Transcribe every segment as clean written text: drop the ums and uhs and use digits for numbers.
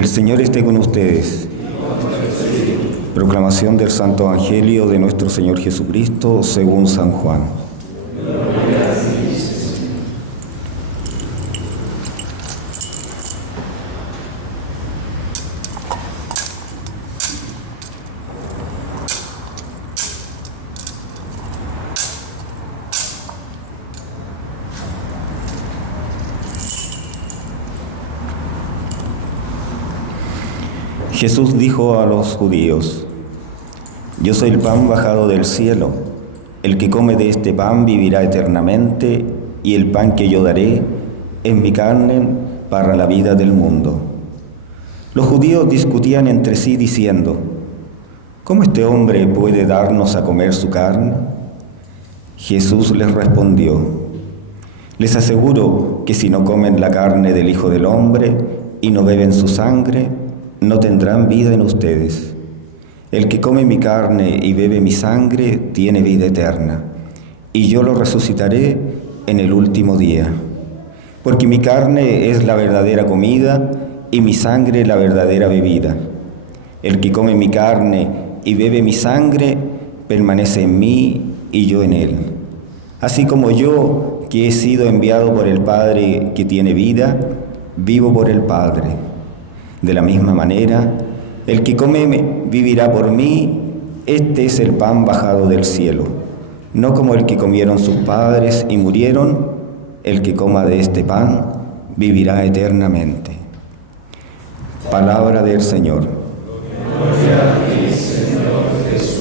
El Señor esté con ustedes. Proclamación del Santo Evangelio de nuestro Señor Jesucristo según San Juan. Jesús dijo a los judíos: Yo soy el pan bajado del cielo. El que come de este pan vivirá eternamente, y el pan que yo daré es mi carne para la vida del mundo. Los judíos discutían entre sí diciendo: ¿Cómo este hombre puede darnos a comer su carne? Jesús les respondió: Les aseguro que si no comen la carne del Hijo del Hombre y no beben su sangre, no tendrán vida en ustedes. El que come mi carne y bebe mi sangre tiene vida eterna, y yo lo resucitaré en el último día. Porque mi carne es la verdadera comida y mi sangre la verdadera bebida. El que come mi carne y bebe mi sangre permanece en mí y yo en él. Así como yo, que he sido enviado por el Padre que tiene vida, vivo por el Padre. De la misma manera, el que come vivirá por mí. Este es el pan bajado del cielo, no como el que comieron sus padres y murieron. El que coma de este pan vivirá eternamente. Palabra del Señor. Gloria a ti, Señor Jesús.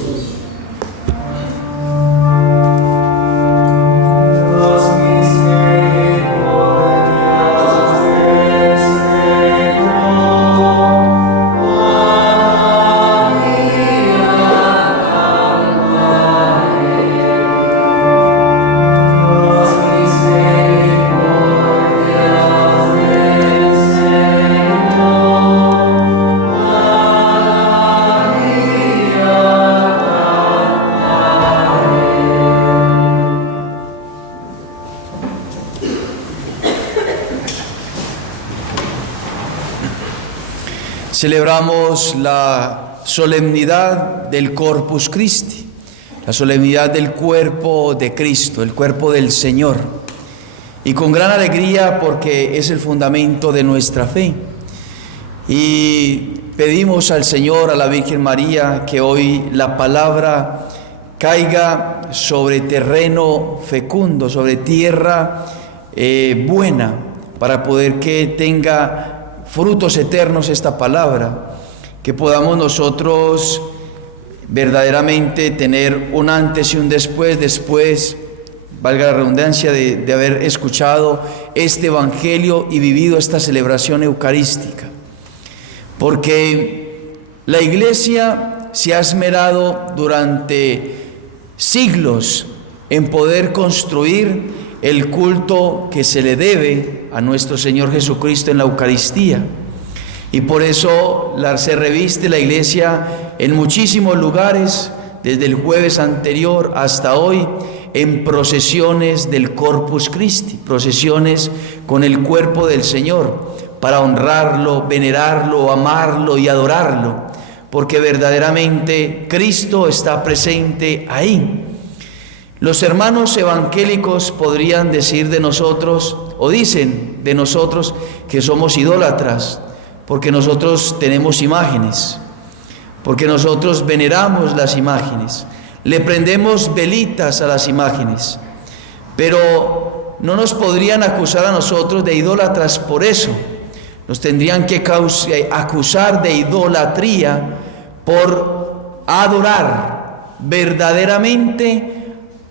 Celebramos la solemnidad del Corpus Christi, la solemnidad del cuerpo de Cristo, el cuerpo del Señor. Y con gran alegría porque es el fundamento de nuestra fe. Y pedimos al Señor, a la Virgen María, que hoy la palabra caiga sobre terreno fecundo, sobre tierra buena, para poder que tenga frutos eternos esta palabra, que podamos nosotros verdaderamente tener un antes y un después, valga la redundancia, de haber escuchado este Evangelio y vivido esta celebración eucarística. Porque la Iglesia se ha esmerado durante siglos en poder construir el culto que se le debe a nuestro Señor Jesucristo en la Eucaristía. Y por eso se reviste la Iglesia en muchísimos lugares, desde el jueves anterior hasta hoy, en procesiones del Corpus Christi, procesiones con el cuerpo del Señor, para honrarlo, venerarlo, amarlo y adorarlo, porque verdaderamente Cristo está presente ahí. Los hermanos evangélicos podrían decir de nosotros, o dicen de nosotros, que somos idólatras, porque nosotros tenemos imágenes, porque nosotros veneramos las imágenes, le prendemos velitas a las imágenes, pero no nos podrían acusar a nosotros de idólatras por eso. Nos tendrían que acusar de idolatría por adorar verdaderamente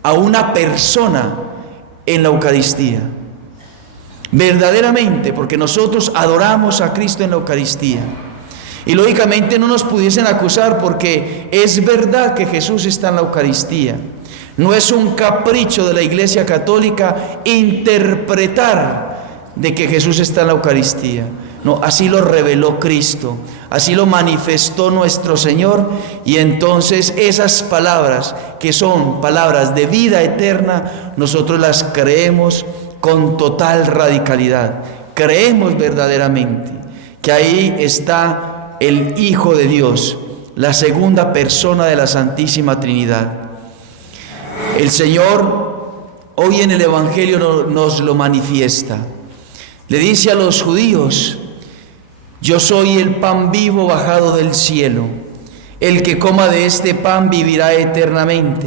a una persona en la Eucaristía. Verdaderamente, porque nosotros adoramos a Cristo en la Eucaristía. Y lógicamente no nos pudiesen acusar porque es verdad que Jesús está en la Eucaristía. No es un capricho de la Iglesia Católica interpretar de que Jesús está en la Eucaristía. No, así lo reveló Cristo, así lo manifestó nuestro Señor, y entonces esas palabras, que son palabras de vida eterna, nosotros las creemos con total radicalidad, creemos verdaderamente. que ahí está el Hijo de Dios, la segunda persona de la Santísima Trinidad. El Señor hoy en el Evangelio nos lo manifiesta. Le dice a los judíos: yo soy el pan vivo bajado del cielo. El que coma de este pan vivirá eternamente,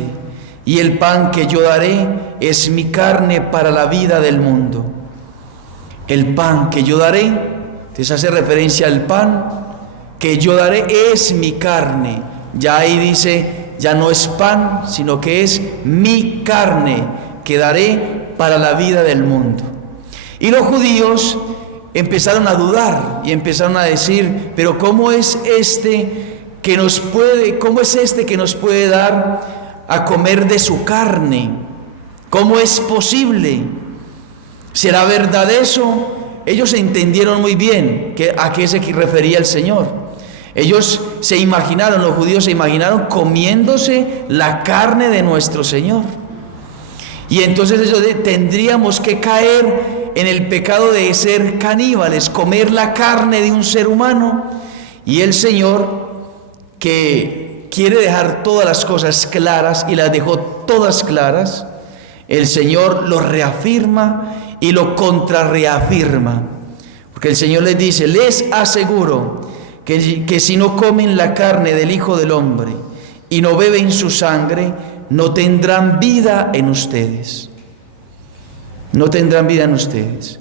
y el pan que yo daré es mi carne para la vida del mundo. El pan que yo daré, entonces hace referencia al pan que yo daré es mi carne. Ya ahí dice, ya no es pan, sino que es mi carne que daré para la vida del mundo. Y los judíos empezaron a dudar y empezaron a decir: pero ¿cómo es este que nos puede dar a comer de su carne? ¿Cómo es posible? ¿Será verdad eso? Ellos entendieron muy bien a qué se refería el Señor. Ellos se imaginaron, los judíos se imaginaron comiéndose la carne de nuestro Señor. Y entonces ellos tendríamos que caer en el pecado de ser caníbales, comer la carne de un ser humano. Y el Señor, que quiere dejar todas las cosas claras y las dejó todas claras, el Señor lo reafirma y lo contrarreafirma. Porque el Señor les dice: les aseguro que si no comen la carne del Hijo del Hombre y no beben su sangre, no tendrán vida en ustedes. No tendrán vida en ustedes.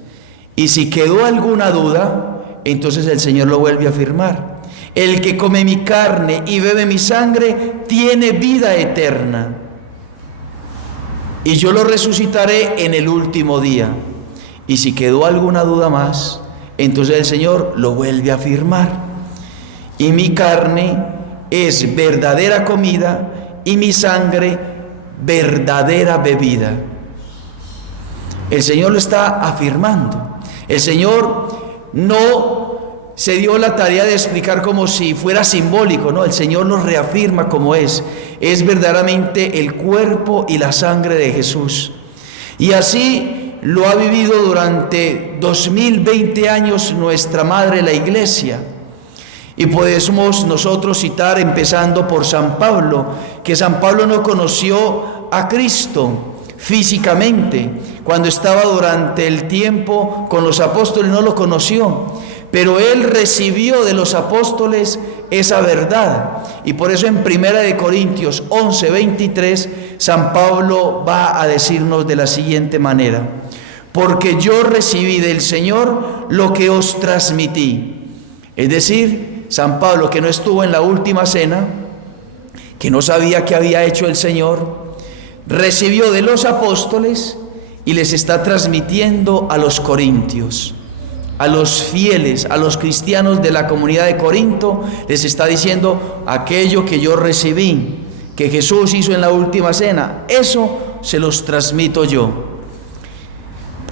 Y si quedó alguna duda, entonces el Señor lo vuelve a afirmar: el que come mi carne y bebe mi sangre tiene vida eterna, y yo lo resucitaré en el último día. Y si quedó alguna duda más, entonces el Señor lo vuelve a afirmar: y mi carne es verdadera comida y mi sangre verdadera bebida. El Señor lo está afirmando. El Señor no se dio la tarea de explicar como si fuera simbólico, no, el Señor nos reafirma como es verdaderamente el cuerpo y la sangre de Jesús. Y así lo ha vivido durante 2020 años nuestra Madre la Iglesia. Y podemos nosotros citar, empezando por San Pablo, que San Pablo no conoció a Cristo físicamente. Cuando estaba durante el tiempo con los apóstoles no lo conoció, pero él recibió de los apóstoles esa verdad. Y por eso en 1 Corintios 11:23 San Pablo va a decirnos de la siguiente manera: porque yo recibí del Señor lo que os transmití. Es decir, San Pablo, que no estuvo en la última cena, que no sabía qué había hecho el Señor, recibió de los apóstoles y les está transmitiendo a los corintios, a los fieles, a los cristianos de la comunidad de Corinto. Les está diciendo: aquello que yo recibí, que Jesús hizo en la última cena, eso se los transmito yo.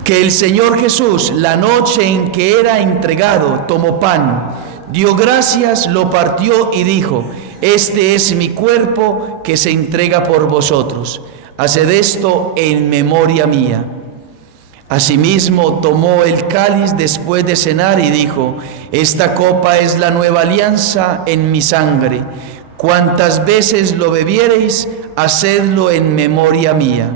Que el Señor Jesús, la noche en que era entregado, tomó pan, dio gracias, lo partió y dijo: este es mi cuerpo que se entrega por vosotros. Haced esto en memoria mía. Asimismo tomó el cáliz después de cenar y dijo: esta copa es la nueva alianza en mi sangre. Cuantas veces lo bebiereis, hacedlo en memoria mía.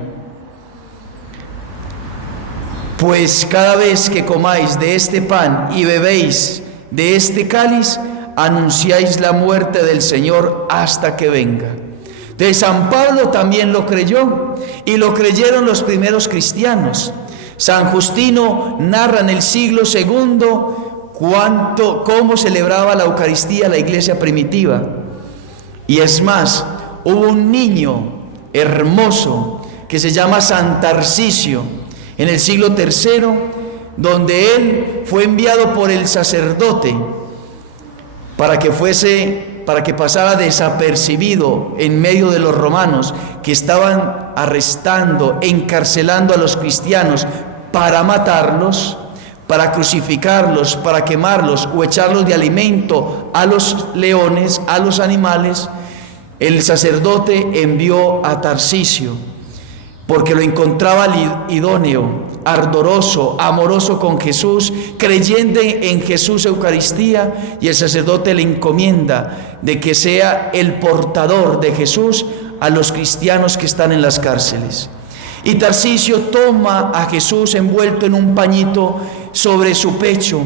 Pues cada vez que comáis de este pan y bebéis de este cáliz, anunciáis la muerte del Señor hasta que venga. De San Pablo también lo creyó, y lo creyeron los primeros cristianos. San Justino narra en el siglo II cómo celebraba la Eucaristía la iglesia primitiva. Y es más, hubo un niño hermoso que se llama San Tarcisio en el siglo III, donde él fue enviado por el sacerdote para que pasara desapercibido en medio de los romanos, que estaban arrestando, encarcelando a los cristianos para matarlos, para crucificarlos, para quemarlos o echarlos de alimento a los leones, a los animales. El sacerdote envió a Tarcisio. porque lo encontraba idóneo, ardoroso, amoroso con Jesús, creyente en Jesús Eucaristía, y el sacerdote le encomienda de que sea el portador de Jesús a los cristianos que están en las cárceles. Y Tarcisio toma a Jesús envuelto en un pañito sobre su pecho,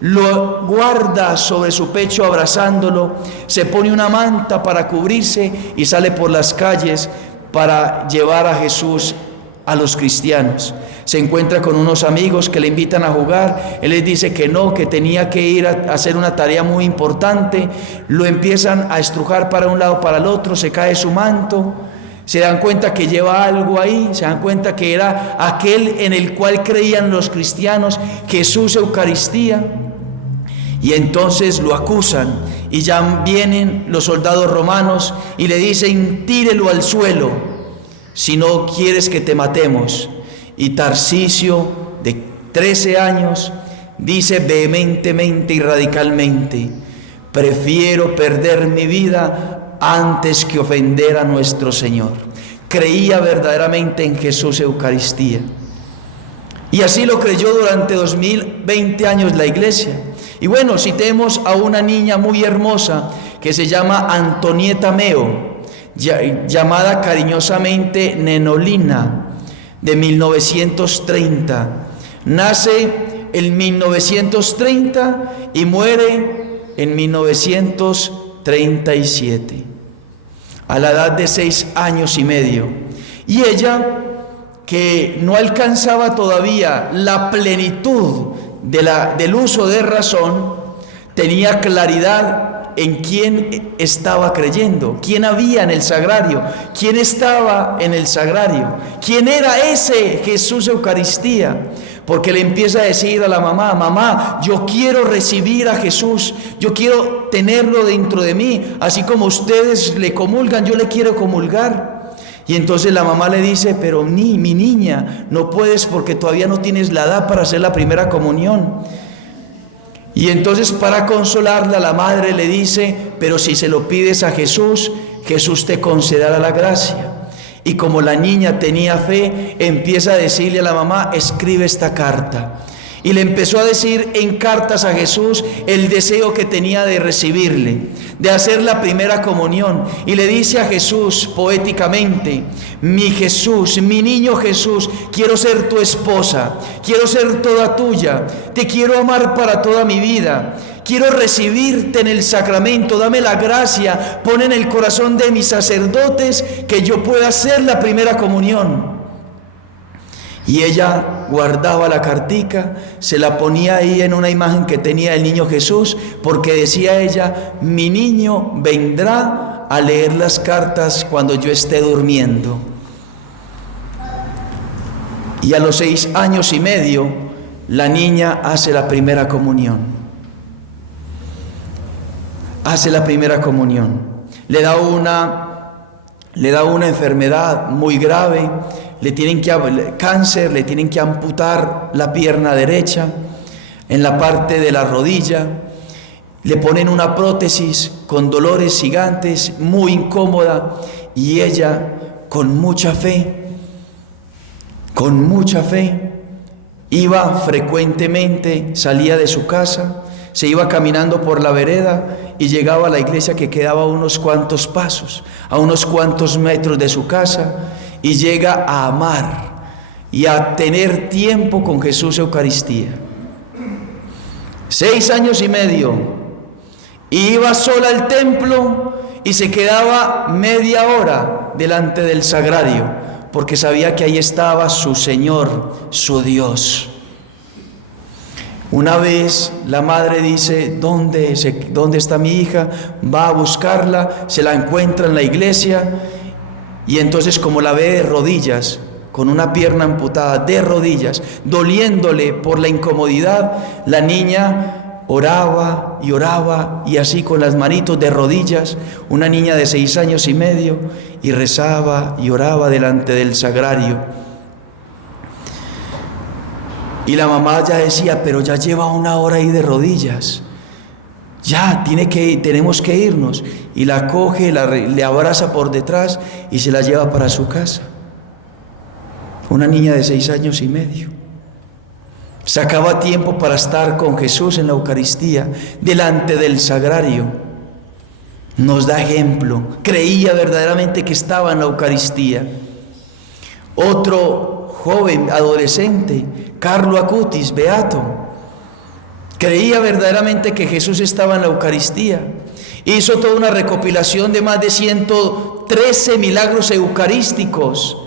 lo guarda sobre su pecho abrazándolo, se pone una manta para cubrirse y sale por las calles para llevar a Jesús a los cristianos. Se encuentra con unos amigos que le invitan a jugar, él les dice que no, que tenía que ir a hacer una tarea muy importante, lo empiezan a estrujar para un lado, para el otro, se cae su manto, se dan cuenta que lleva algo ahí, se dan cuenta que era aquel en el cual creían los cristianos, Jesús Eucaristía, y entonces lo acusan, y ya vienen los soldados romanos y le dicen: tírelo al suelo, si no quieres que te matemos. Y Tarcisio, de 13 años, dice vehementemente y radicalmente: prefiero perder mi vida antes que ofender a nuestro Señor. Creía verdaderamente en Jesús Eucaristía. Y así lo creyó durante 2020 años la Iglesia. Y bueno, citemos a una niña muy hermosa que se llama Antonieta Meo, llamada cariñosamente Nenolina, de 1930. Nace en 1930 y muere en 1937, a la edad de 6 años y medio. Y ella, que no alcanzaba todavía la plenitud del uso de razón, tenía claridad en quién estaba creyendo, quién había en el sagrario, quién estaba en el sagrario, quién era ese Jesús Eucaristía, porque le empieza a decir a la mamá: mamá, yo quiero recibir a Jesús, yo quiero tenerlo dentro de mí, así como ustedes le comulgan, yo le quiero comulgar. Y entonces la mamá le dice: pero mi niña, no puedes porque todavía no tienes la edad para hacer la primera comunión. Y entonces, para consolarla, la madre le dice: pero si se lo pides a Jesús, Jesús te concederá la gracia. Y como la niña tenía fe, empieza a decirle a la mamá: escribe esta carta. Y le empezó a decir en cartas a Jesús el deseo que tenía de recibirle, de hacer la primera comunión. Y le dice a Jesús poéticamente: mi Jesús, mi niño Jesús, quiero ser tu esposa, quiero ser toda tuya, te quiero amar para toda mi vida, quiero recibirte en el sacramento, dame la gracia, pon en el corazón de mis sacerdotes que yo pueda hacer la primera comunión. Y ella guardaba la cartica, se la ponía ahí en una imagen que tenía el niño Jesús, porque decía ella: mi niño vendrá a leer las cartas cuando yo esté durmiendo. Y a los 6 años y medio, la niña hace la primera comunión. Hace la primera comunión. Le da una enfermedad muy grave. Cáncer, le tienen que amputar la pierna derecha, en la parte de la rodilla, le ponen una prótesis con dolores gigantes, muy incómoda, y ella, con mucha fe, iba frecuentemente, salía de su casa, se iba caminando por la vereda y llegaba a la iglesia que quedaba a unos cuantos pasos, a unos cuantos metros de su casa, y llega a amar y a tener tiempo con Jesús Eucaristía. 6 años y medio, y iba sola al templo y se quedaba media hora delante del sagrario, porque sabía que ahí estaba su Señor, su Dios. Una vez la madre dice: ¿dónde está mi hija? Va a buscarla, se la encuentra en la iglesia. Y entonces, como la ve de rodillas, con una pierna amputada, de rodillas, doliéndole por la incomodidad, la niña oraba, y así con las manitos de rodillas, una niña de 6 años y medio, y rezaba y oraba delante del sagrario. Y la mamá ya decía: pero ya lleva 1 hora ahí de rodillas, ya tenemos que irnos. Y la coge, le abraza por detrás y se la lleva para su casa. una niña de 6 años y medio. Sacaba tiempo para estar con Jesús en la Eucaristía, delante del sagrario. Nos da ejemplo. Creía verdaderamente que estaba en la Eucaristía. Otro joven, adolescente, Carlo Acutis, beato, creía verdaderamente que Jesús estaba en la Eucaristía. Hizo toda una recopilación de más de 113 milagros eucarísticos,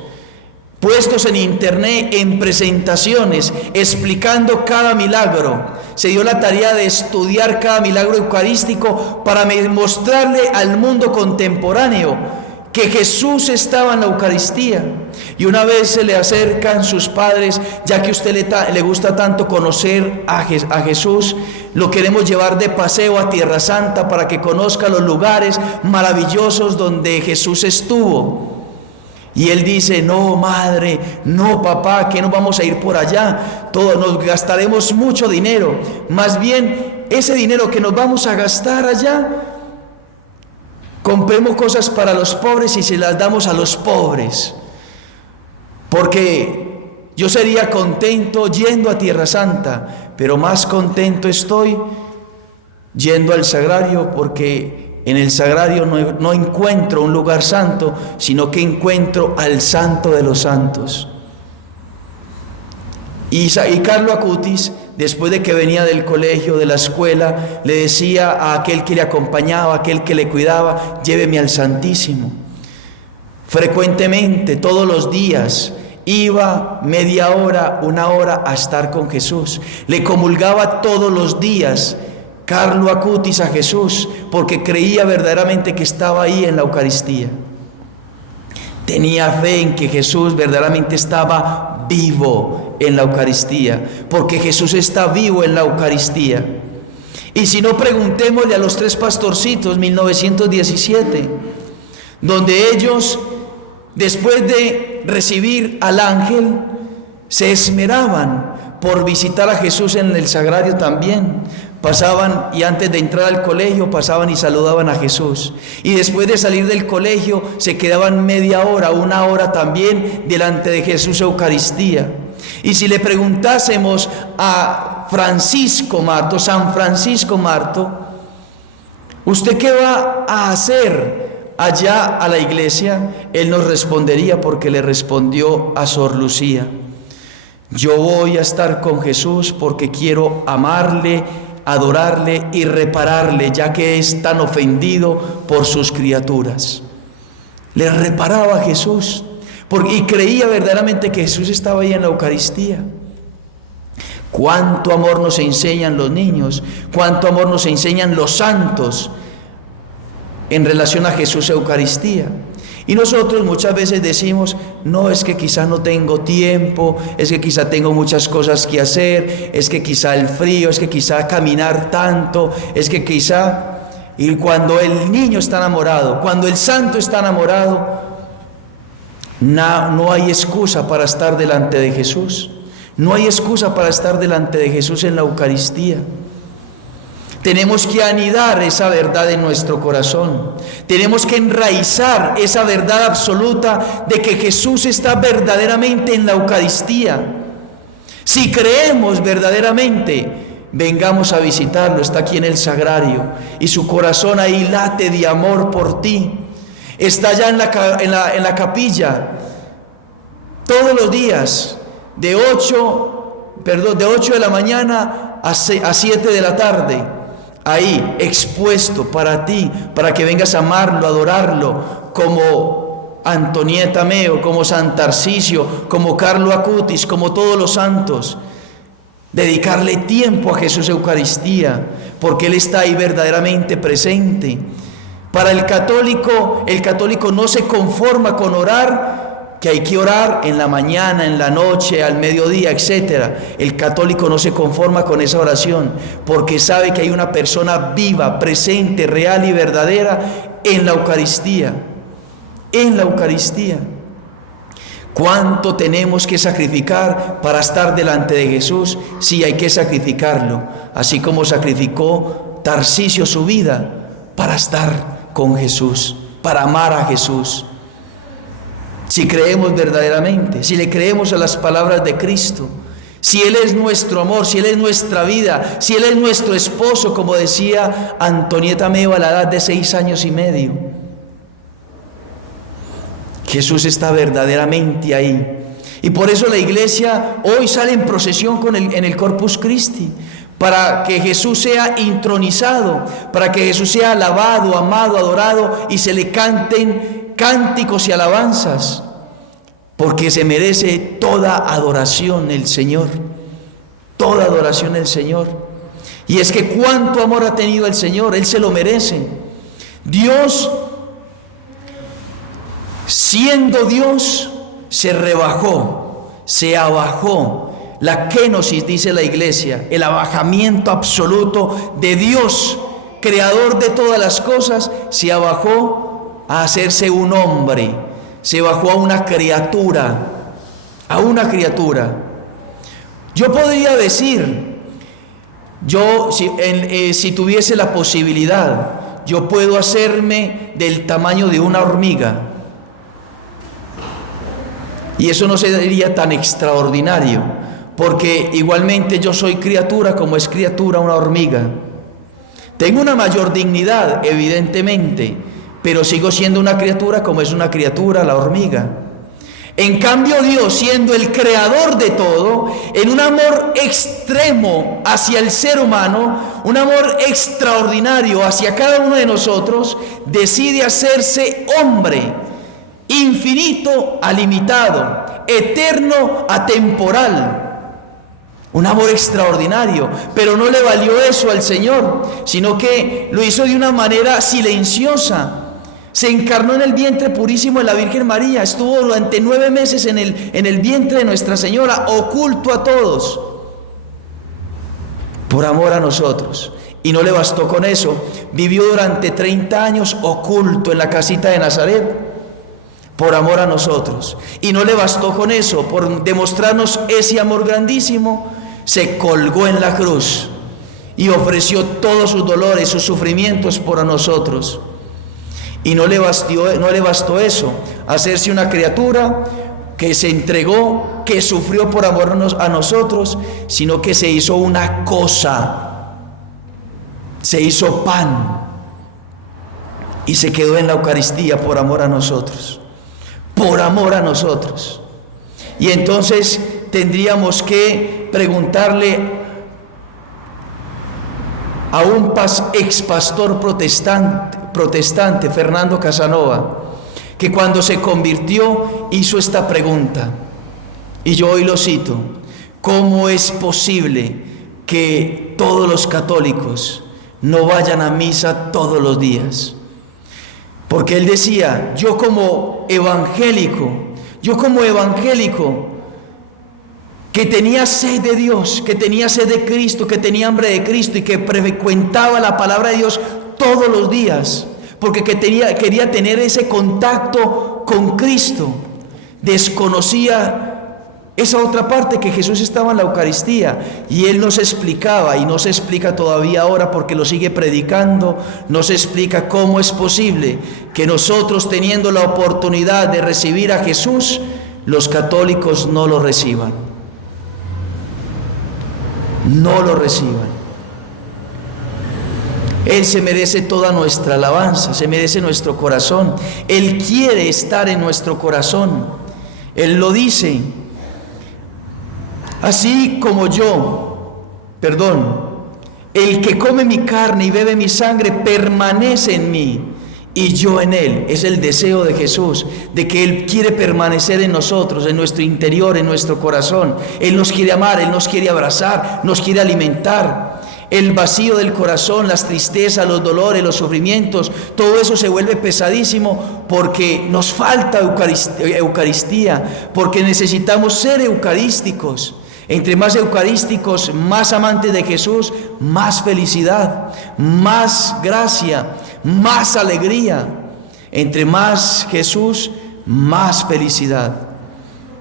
puestos en internet, en presentaciones, explicando cada milagro. Se dio la tarea de estudiar cada milagro eucarístico para mostrarle al mundo contemporáneo que Jesús estaba en la Eucaristía. Y una vez se le acercan sus padres, ya que a usted le gusta tanto conocer a Jesús, lo queremos llevar de paseo a Tierra Santa para que conozca los lugares maravillosos donde Jesús estuvo. Y él dice: no, madre, no, papá, que nos vamos a ir por allá, nos gastaremos mucho dinero. Más bien, ese dinero que nos vamos a gastar allá, compremos cosas para los pobres y se las damos a los pobres. Porque yo sería contento yendo a Tierra Santa, pero más contento estoy yendo al sagrario, porque en el sagrario no encuentro un lugar santo, sino que encuentro al Santo de los Santos. Y Carlo Acutis, después de que venía del colegio, de la escuela, le decía a aquel que le acompañaba, a aquel que le cuidaba: lléveme al Santísimo. Frecuentemente, todos los días, iba media hora, 1 hora a estar con Jesús. Le comulgaba todos los días Carlo Acutis a Jesús, porque creía verdaderamente que estaba ahí en la Eucaristía. Tenía fe en que Jesús verdaderamente estaba vivo en la Eucaristía, porque Jesús está vivo en la Eucaristía. Y si no, preguntémosle a los 3 pastorcitos, 1917, donde ellos, después de recibir al ángel, se esmeraban por visitar a Jesús en el sagrario también. Pasaban, y antes de entrar al colegio pasaban y saludaban a Jesús, y después de salir del colegio se quedaban media hora, 1 hora también delante de Jesús Eucaristía. Y si le preguntásemos a Francisco Marto, San Francisco Marto, ¿usted qué va a hacer allá a la iglesia? Él nos respondería, porque le respondió a Sor Lucía: yo voy a estar con Jesús porque quiero amarle, adorarle y repararle, ya que es tan ofendido por sus criaturas. Le reparaba a Jesús y creía verdaderamente que Jesús estaba ahí en la Eucaristía. Cuánto amor nos enseñan los niños, cuánto amor nos enseñan los santos en relación a Jesús Eucaristía. Y nosotros muchas veces decimos: no, es que quizá no tengo tiempo, es que quizá tengo muchas cosas que hacer, es que quizá el frío, es que quizá caminar tanto, es que quizá... Y cuando el niño está enamorado, cuando el santo está enamorado, no hay excusa para estar delante de Jesús. No hay excusa para estar delante de Jesús en la Eucaristía. Tenemos que anidar esa verdad en nuestro corazón. Tenemos que enraizar esa verdad absoluta de que Jesús está verdaderamente en la Eucaristía. Si creemos verdaderamente, vengamos a visitarlo. Está aquí en el sagrario y su corazón ahí late de amor por ti. Está allá en la capilla todos los días de 8 de la mañana a 7 de la tarde. Ahí expuesto para ti, para que vengas a amarlo, a adorarlo, como Antonieta Meo, como San Tarcisio, como Carlo Acutis, como todos los santos. Dedicarle tiempo a Jesús Eucaristía, porque Él está ahí verdaderamente presente. Para el católico no se conforma con orar, que hay que orar en la mañana, en la noche, al mediodía, etc. El católico no se conforma con esa oración, porque sabe que hay una persona viva, presente, real y verdadera en la Eucaristía. En la Eucaristía. ¿Cuánto tenemos que sacrificar para estar delante de Jesús? Sí, hay que sacrificarlo, así como sacrificó Tarcisio su vida para estar con Jesús, para amar a Jesús. Si creemos verdaderamente, si le creemos a las palabras de Cristo, si Él es nuestro amor, si Él es nuestra vida, si Él es nuestro esposo, como decía Antonieta Meo a la edad de 6 años y medio. Jesús está verdaderamente ahí. Y por eso la iglesia hoy sale en procesión en el Corpus Christi, para que Jesús sea intronizado, para que Jesús sea alabado, amado, adorado, y se le canten cánticos y alabanzas, porque se merece toda adoración el Señor, toda adoración el Señor. Y es que cuánto amor ha tenido el Señor, Él se lo merece. Dios, siendo Dios, se rebajó, se abajó. La kenosis, dice la iglesia, el abajamiento absoluto de Dios, creador de todas las cosas, se abajó a hacerse un hombre, se bajó a una criatura, Yo podría decir, si tuviese la posibilidad, yo puedo hacerme del tamaño de una hormiga, y eso no sería tan extraordinario, porque igualmente yo soy criatura como es criatura una hormiga. Tengo una mayor dignidad, evidentemente, pero sigo siendo una criatura como es una criatura la hormiga. En cambio, Dios, siendo el creador de todo, en un amor extremo hacia el ser humano, un amor extraordinario hacia cada uno de nosotros, decide hacerse hombre, infinito a limitado, eterno a temporal. Un amor extraordinario, pero no le valió eso al Señor, sino que lo hizo de una manera silenciosa. Se encarnó en el vientre purísimo de la Virgen María, estuvo durante 9 meses en el vientre de Nuestra Señora, oculto a todos, por amor a nosotros. Y no le bastó con eso, vivió durante 30 años oculto en la casita de Nazaret, por amor a nosotros. Y no le bastó con eso, por demostrarnos ese amor grandísimo, se colgó en la cruz y ofreció todos sus dolores, sus sufrimientos por nosotros. Y no le bastó eso, hacerse una criatura que se entregó, que sufrió por amor a nosotros, sino que se hizo una cosa, se hizo pan y se quedó en la Eucaristía por amor a nosotros, por amor a nosotros. Y entonces tendríamos que preguntarle a un ex pastor protestante, Fernando Casanova, que cuando se convirtió hizo esta pregunta, y yo hoy lo cito: ¿cómo es posible que todos los católicos no vayan a misa todos los días? Porque él decía, yo como evangélico, que tenía sed de Dios, que tenía sed de Cristo, que tenía hambre de Cristo y que frecuentaba la palabra de Dios todos los días, porque quería tener ese contacto con Cristo, desconocía esa otra parte, que Jesús estaba en la Eucaristía, y Él nos explicaba, y nos explica todavía ahora porque lo sigue predicando, nos explica cómo es posible que nosotros, teniendo la oportunidad de recibir a Jesús, los católicos no lo reciban. No lo reciban. Él se merece toda nuestra alabanza, se merece nuestro corazón. Él quiere estar en nuestro corazón. Él lo dice: así como el que come mi carne y bebe mi sangre permanece en mí y yo en él. Es el deseo de Jesús, de que Él quiere permanecer en nosotros, en nuestro interior, en nuestro corazón. Él nos quiere amar, Él nos quiere abrazar, nos quiere alimentar. El vacío del corazón, las tristezas, los dolores, los sufrimientos, todo eso se vuelve pesadísimo porque nos falta Eucaristía, porque necesitamos ser eucarísticos. Entre más eucarísticos, más amantes de Jesús, más felicidad, más gracia, más alegría. Entre más Jesús, más felicidad,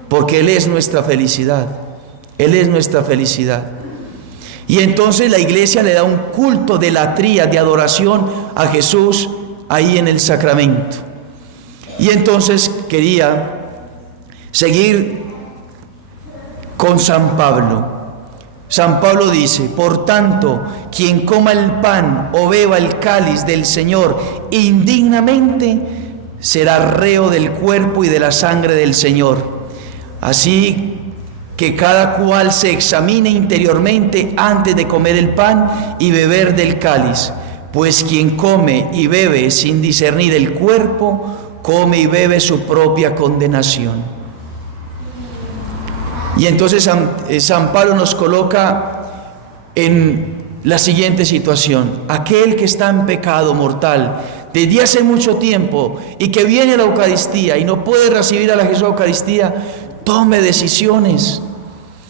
porque Él es nuestra felicidad. Él es nuestra felicidad. Y entonces la iglesia le da un culto de latría, de adoración a Jesús ahí en el sacramento. Y entonces quería seguir con San Pablo. San Pablo dice: por tanto, quien coma el pan o beba el cáliz del Señor indignamente, será reo del cuerpo y de la sangre del Señor. Así que cada cual se examine interiormente antes de comer el pan y beber del cáliz, pues quien come y bebe sin discernir el cuerpo, come y bebe su propia condenación. Y entonces San Pablo nos coloca en la siguiente situación: aquel que está en pecado mortal desde hace mucho tiempo y que viene a la Eucaristía y no puede recibir a la Jesús Eucaristía, tome decisiones.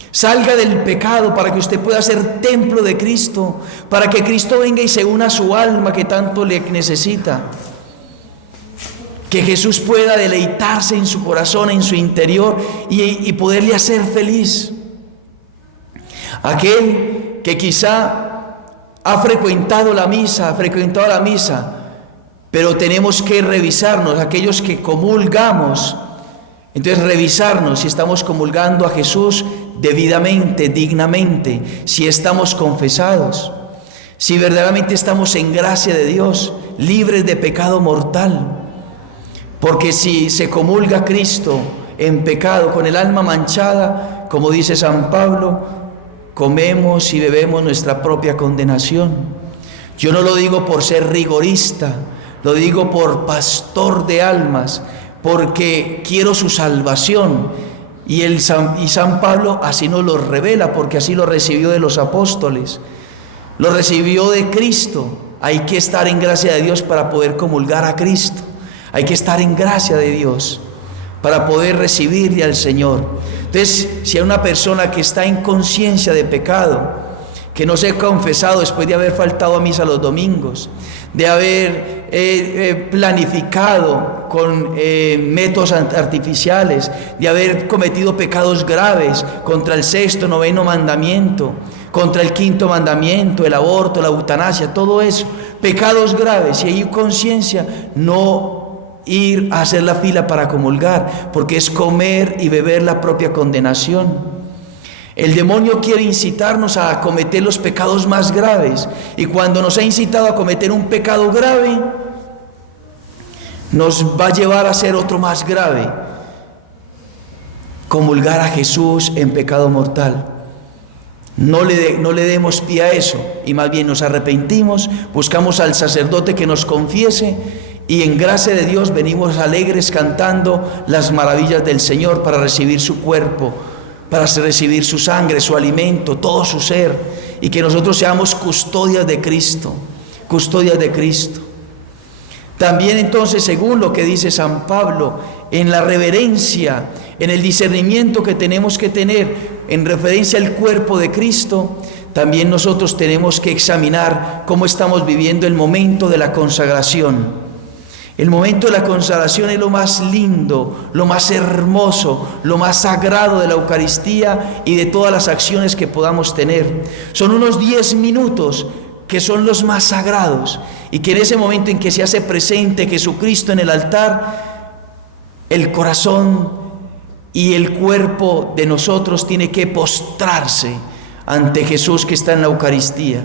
Salga del pecado para que usted pueda ser templo de Cristo, para que Cristo venga y se una a su alma que tanto le necesita. Que Jesús pueda deleitarse en su corazón, en su interior y poderle hacer feliz. Aquel que quizá ha frecuentado la misa, pero tenemos que revisarnos, aquellos que comulgamos, entonces revisarnos si estamos comulgando a Jesús debidamente, dignamente, si estamos confesados, si verdaderamente estamos en gracia de Dios, libres de pecado mortal. Porque si se comulga a Cristo en pecado, con el alma manchada, como dice San Pablo, comemos y bebemos nuestra propia condenación. Yo no lo digo por ser rigorista, lo digo por pastor de almas, porque quiero su salvación. Y San Pablo así nos lo revela, porque así lo recibió de los apóstoles, lo recibió de Cristo. Hay que estar en gracia de Dios para poder comulgar a Cristo. Hay que estar en gracia de Dios para poder recibirle al Señor. Entonces, si hay una persona que está en conciencia de pecado, que no se ha confesado después de haber faltado a misa los domingos, de haber planificado con métodos artificiales, de haber cometido pecados graves contra el sexto, noveno mandamiento, contra el quinto mandamiento, el aborto, la eutanasia, todo eso, pecados graves, y hay conciencia, no ir a hacer la fila para comulgar, porque es comer y beber la propia condenación. El demonio quiere incitarnos a cometer los pecados más graves, y cuando nos ha incitado a cometer un pecado grave, nos va a llevar a hacer otro más grave: comulgar a Jesús en pecado mortal. No le demos pie a eso, y más bien nos arrepentimos, buscamos al sacerdote que nos confiese, y en gracia de Dios venimos alegres cantando las maravillas del Señor para recibir su cuerpo, para recibir su sangre, su alimento, todo su ser, y que nosotros seamos custodias de Cristo, custodias de Cristo. También entonces, según lo que dice San Pablo, en la reverencia, en el discernimiento que tenemos que tener en referencia al cuerpo de Cristo, también nosotros tenemos que examinar cómo estamos viviendo el momento de la consagración. El momento de la consagración es lo más lindo, lo más hermoso, lo más sagrado de la Eucaristía y de todas las acciones que podamos tener. Son unos 10 minutos que son los más sagrados, y que en ese momento en que se hace presente Jesucristo en el altar, el corazón y el cuerpo de nosotros tiene que postrarse ante Jesús que está en la Eucaristía.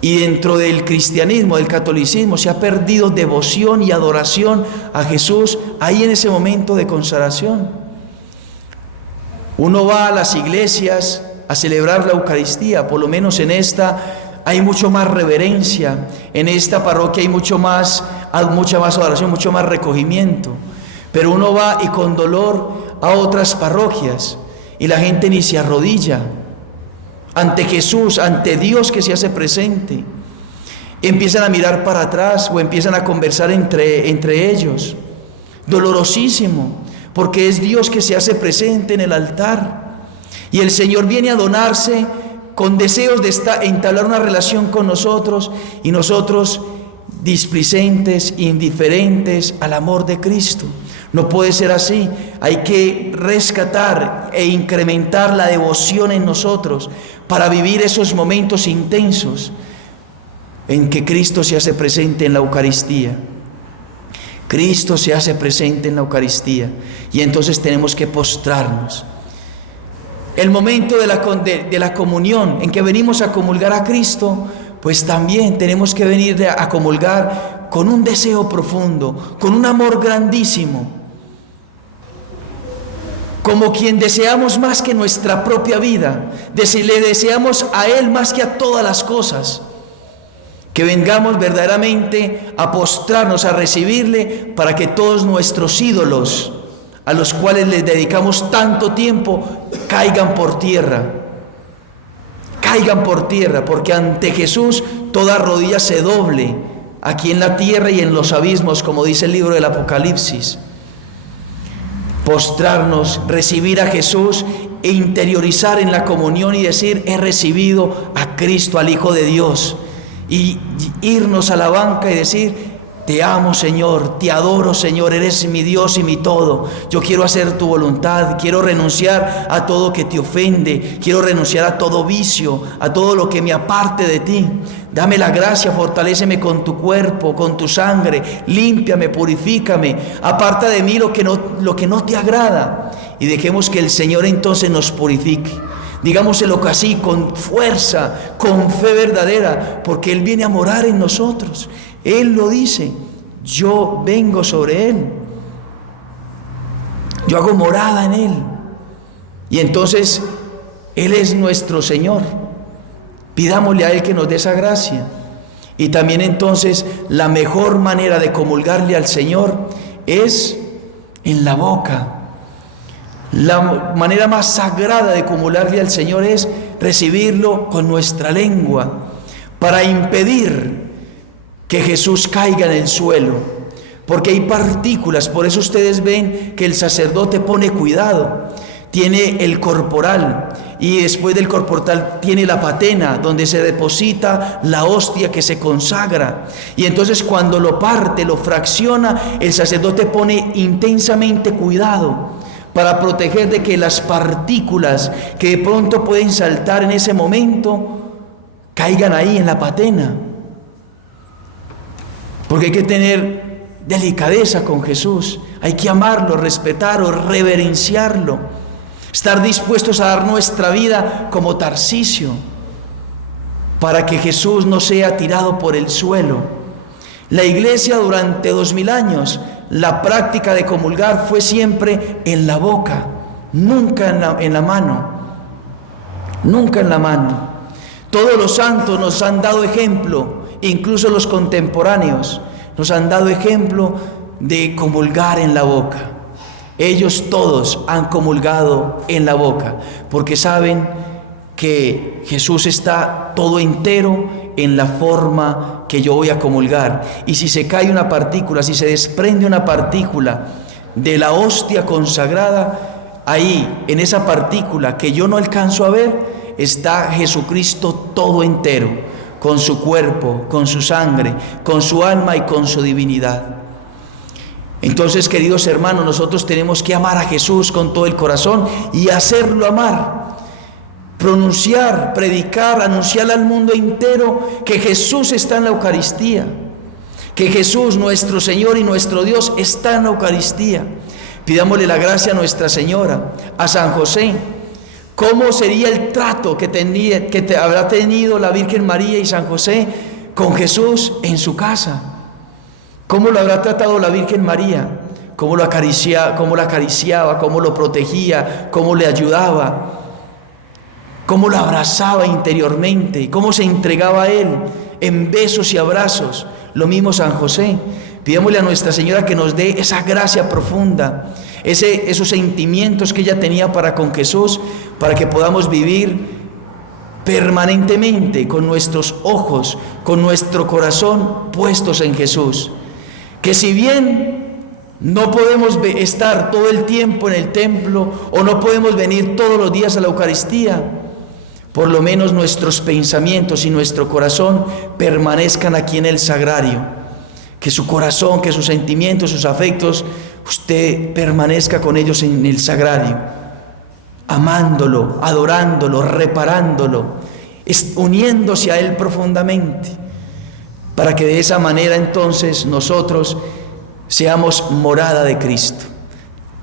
Y dentro del cristianismo, del catolicismo, se ha perdido devoción y adoración a Jesús ahí en ese momento de consagración. Uno va a las iglesias a celebrar la Eucaristía, por lo menos en esta hay mucho más reverencia, en esta parroquia hay mucha más adoración, mucho más recogimiento. Pero uno va y con dolor a otras parroquias y la gente ni se arrodilla ante Jesús, ante Dios que se hace presente. Empiezan a mirar para atrás o empiezan a conversar entre ellos. Dolorosísimo, porque es Dios que se hace presente en el altar. Y el Señor viene a donarse con deseos de entablar una relación con nosotros, y nosotros displicentes, indiferentes al amor de Cristo. No puede ser así. Hay que rescatar e incrementar la devoción en nosotros para vivir esos momentos intensos en que Cristo se hace presente en la Eucaristía. Cristo se hace presente en la Eucaristía y entonces tenemos que postrarnos. El momento de la comunión en que venimos a comulgar a Cristo, pues también tenemos que venir a comulgar con un deseo profundo, con un amor grandísimo, como quien deseamos más que nuestra propia vida, le deseamos a Él más que a todas las cosas. Que vengamos verdaderamente a postrarnos, a recibirle, para que todos nuestros ídolos, a los cuales les dedicamos tanto tiempo, caigan por tierra. Caigan por tierra, porque ante Jesús toda rodilla se doble, aquí en la tierra y en los abismos, como dice el libro del Apocalipsis. Postrarnos, recibir a Jesús e interiorizar en la comunión y decir: he recibido a Cristo, al Hijo de Dios. Y irnos a la banca y decir: te amo, Señor, te adoro, Señor, eres mi Dios y mi todo. Yo quiero hacer tu voluntad, quiero renunciar a todo que te ofende, quiero renunciar a todo vicio, a todo lo que me aparte de ti. Dame la gracia, fortaléceme con tu cuerpo, con tu sangre, límpiame, purifícame, aparta de mí lo que no te agrada, y dejemos que el Señor entonces nos purifique. Digámoselo así, con fuerza, con fe verdadera, porque Él viene a morar en nosotros. Él lo dice: yo vengo sobre Él, yo hago morada en Él. Y entonces Él es nuestro Señor. Pidámosle a Él que nos dé esa gracia. Y también entonces la mejor manera de comulgarle al Señor es en la boca. La manera más sagrada de comulgarle al Señor es recibirlo con nuestra lengua, para impedir que Jesús caiga en el suelo, porque hay partículas. Por eso ustedes ven que el sacerdote pone cuidado. Tiene el corporal, y después del corporal tiene la patena, donde se deposita la hostia que se consagra. Y entonces cuando lo parte, lo fracciona, el sacerdote pone intensamente cuidado para proteger de que las partículas que de pronto pueden saltar en ese momento caigan ahí en la patena. Porque hay que tener delicadeza con Jesús, hay que amarlo, respetarlo, reverenciarlo, estar dispuestos a dar nuestra vida como Tarcisio, para que Jesús no sea tirado por el suelo. La iglesia durante 2000 años, la práctica de comulgar fue siempre en la boca, nunca en la mano, nunca en la mano. Todos los santos nos han dado ejemplo, incluso los contemporáneos nos han dado ejemplo de comulgar en la boca. Ellos todos han comulgado en la boca, porque saben que Jesús está todo entero en la forma que yo voy a comulgar. Y si se cae una partícula, si se desprende una partícula de la hostia consagrada, ahí, en esa partícula que yo no alcanzo a ver, está Jesucristo todo entero, con su cuerpo, con su sangre, con su alma y con su divinidad. Entonces, queridos hermanos, nosotros tenemos que amar a Jesús con todo el corazón y hacerlo amar. Pronunciar, predicar, anunciar al mundo entero que Jesús está en la Eucaristía, que Jesús, nuestro Señor y nuestro Dios, está en la Eucaristía. Pidámosle la gracia a Nuestra Señora, a San José. ¿Cómo sería el trato que habrá tenido la Virgen María y San José con Jesús en su casa? ¿Cómo lo habrá tratado la Virgen María? ¿Cómo lo acariciaba, cómo lo protegía, cómo le ayudaba? Cómo lo abrazaba interiormente, cómo se entregaba a Él en besos y abrazos. Lo mismo San José. Pidámosle a Nuestra Señora que nos dé esa gracia profunda, esos sentimientos que ella tenía para con Jesús, para que podamos vivir permanentemente con nuestros ojos, con nuestro corazón puestos en Jesús. Que si bien no podemos estar todo el tiempo en el templo o no podemos venir todos los días a la Eucaristía, por lo menos nuestros pensamientos y nuestro corazón permanezcan aquí en el sagrario. Que su corazón, que sus sentimientos, sus afectos, usted permanezca con ellos en el sagrario, amándolo, adorándolo, reparándolo, uniéndose a Él profundamente, para que de esa manera entonces nosotros seamos morada de Cristo,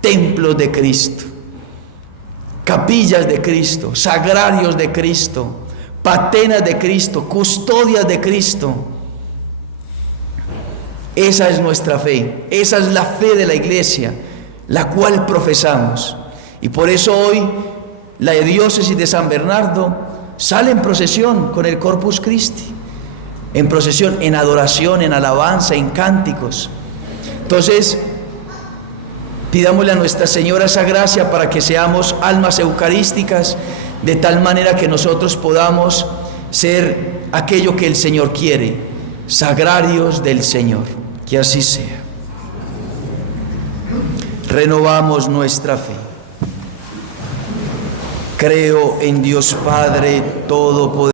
templos de Cristo, capillas de Cristo, sagrarios de Cristo, patenas de Cristo, custodias de Cristo. Esa es nuestra fe, esa es la fe de la iglesia, la cual profesamos. Y por eso hoy la diócesis de San Bernardo sale en procesión con el Corpus Christi, en procesión, en adoración, en alabanza, en cánticos. Entonces, pidámosle a Nuestra Señora esa gracia para que seamos almas eucarísticas, de tal manera que nosotros podamos ser aquello que el Señor quiere, sagrarios del Señor. Que así sea. Renovamos nuestra fe. Creo en Dios Padre Todopoderoso,